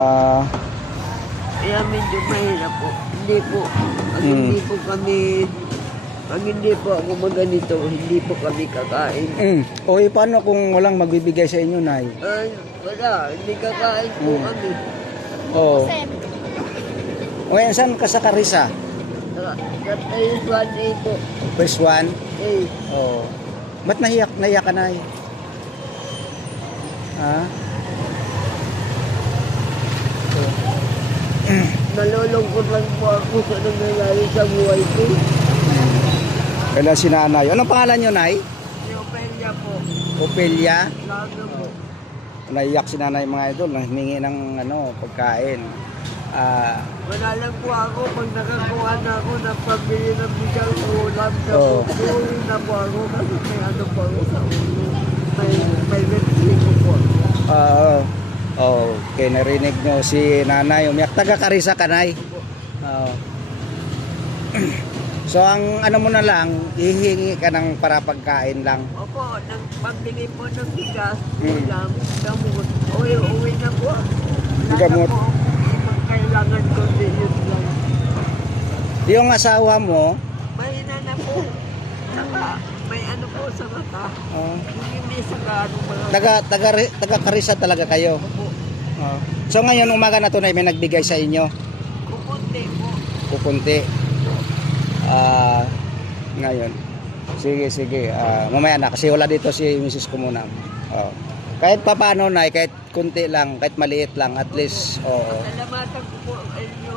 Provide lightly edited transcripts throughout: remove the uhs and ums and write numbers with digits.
Ah, Kaya medyo mahirap po. Hindi po. Pag hindi po ako maganito, hindi po kami kakain. O paano kung walang magbibigay sa inyo, Nay? Ay, wala. Hindi kakain po kami. Oo. Ngayon, saan ka sa Carissa? Katay 1 po. First one? Eh, Oo. Ba't nahiyak ka, Nay? Ha? nalulungkot lang po ako sa nangyayari sa buhay ko. Kailan si Nanay? Anong pangalan nyo, Nay? Si Opelia po. Opelia? Lalo po. Naiyak si Nanay, mga idol, hiningi ng pagkain. Wala lang po ako pag nakakuha na ako ng pambili ng bigal o ulam na Oo. po. Uwi na po ako kasi may ano po ako sa ulo. May ko po. Okay, narinig nyo si Nanay umiyak. Taga Carissa ka, Nay? Oo. So ang ano mo na lang, hihingi ka ng para pagkain lang. Opo, nang pambili po ng bigas, Hmm. ulam, gamot. Uwi na po ako. Wala Gamot. na po akong kailangan ko din yun lang. Yung asawa mo, Mahina na po. Saka may ano po sa mata. Hindi may saka ano mga... taga Carissa talaga kayo. Opo. So ngayon umaga na to, Nay, may nagbigay sa inyo. Kukunti po. Kukunti. Ngayon. Sige. Mamaya na kasi wala dito si Mrs. ko muna. Kahit papaano, Nay, kahit kunti lang, kahit maliit lang, at least, Salamatan ko po sa inyo.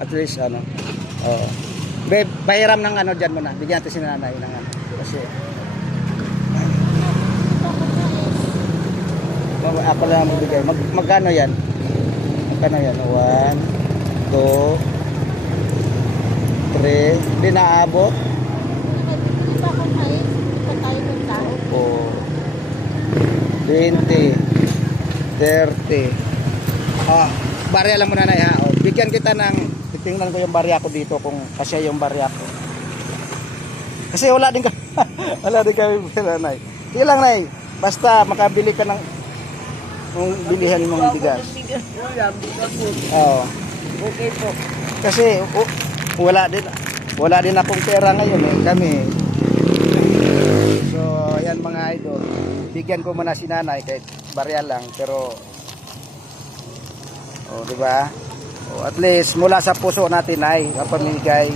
at least, Babe, pahiram ng dyan muna. Bigyan natin si Nanay ng kasi, ako lang magbigay. Magkano yan? Magkano yan? 1, 2, 3, hindi naabot. Oh, 20, 30. Barya lang muna, Nay, ha. Bigyan kita ng, titingnan ko yung barya ko dito kung kasi yung barya ko. Kasi wala din kami pera, Nay. Sige lang, Nay. Basta makabili ka ng bilihan mong bigas. Bigas po lang, gamot. Oo. Okay po. Kasi wala din akong pera ngayon, kami. So, ayan mga idol. Bigyan ko muna si Nanay kahit barya lang, pero di ba? At least mula sa puso natin ay pamigay,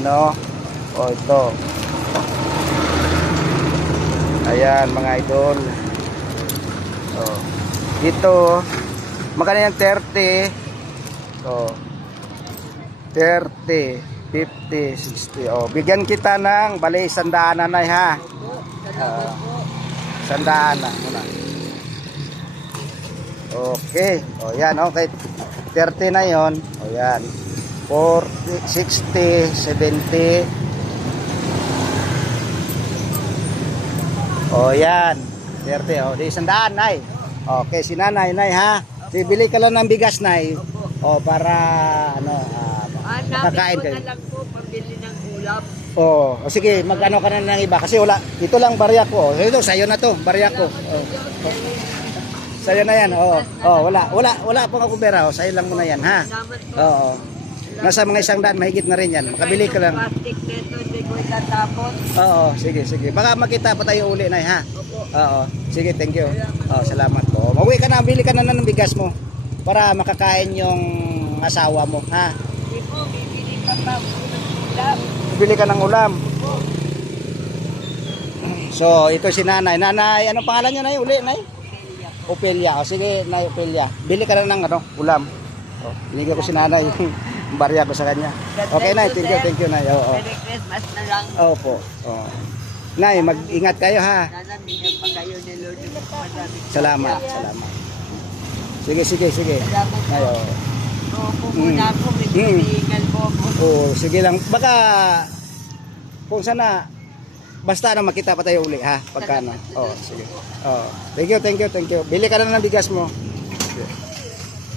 no? Ito. Ayan mga idol. Dito magkano yan? 30. 30, 50, 60. Bigyan kita ng bali 100, Nanay, ha. 100 na muna. Okay. Yan, okay. 30 na 'yon. Yan. 40, 60, 70. Yan. 30. Di 100, Nay. Okay, si Nanay, Nay, ha. Bibili ka lang ng bigas, Nay. Para makakain Namin ko kayo. na lang po pambili ng ulam. Sige, mag-ano ka na ng iba kasi wala. Ito lang barya ko. Ito, sayo na to, barya ko. Sayo na yan. Wala pong ako pera. Sayo lang muna yan, ha. Salamat po. Nasa mga 100 mahigit na rin yan. Makabili ka lang. Plastic neto, hindi ko itatapon. Sige. Baka makita pa tayo uli, Nay, ha. Opo. Sige, thank you. Salamat po. Mauwi ka na, bili ka na ng bigas mo para makakain yung asawa mo, ha. Hindi po, bibili pa pa po ng ulam. Bili ka ng ulam. So, ito si Nanay. Nanay, anong pangalan niyo, Nay? Uli, Nay? Opelia. Sige, Nay Opelia. Bili ka na ng ulam. Binigyan ko si Nanay yung barya ko sa kanya. Okay, Nay. Thank you, Nay. Merry Christmas na lang. Opo. Nay, mag-ingat kayo, ha. Nanandiyan pa kayo ni Lord. Salamat. Sige. Salamat po. Nay, Opo muna ako, may pinihingal po ako. sige lang. Baka kung sana basta makita pa tayo uli, ha, pagka sige. Thank you. Bili ka na ng bigas mo.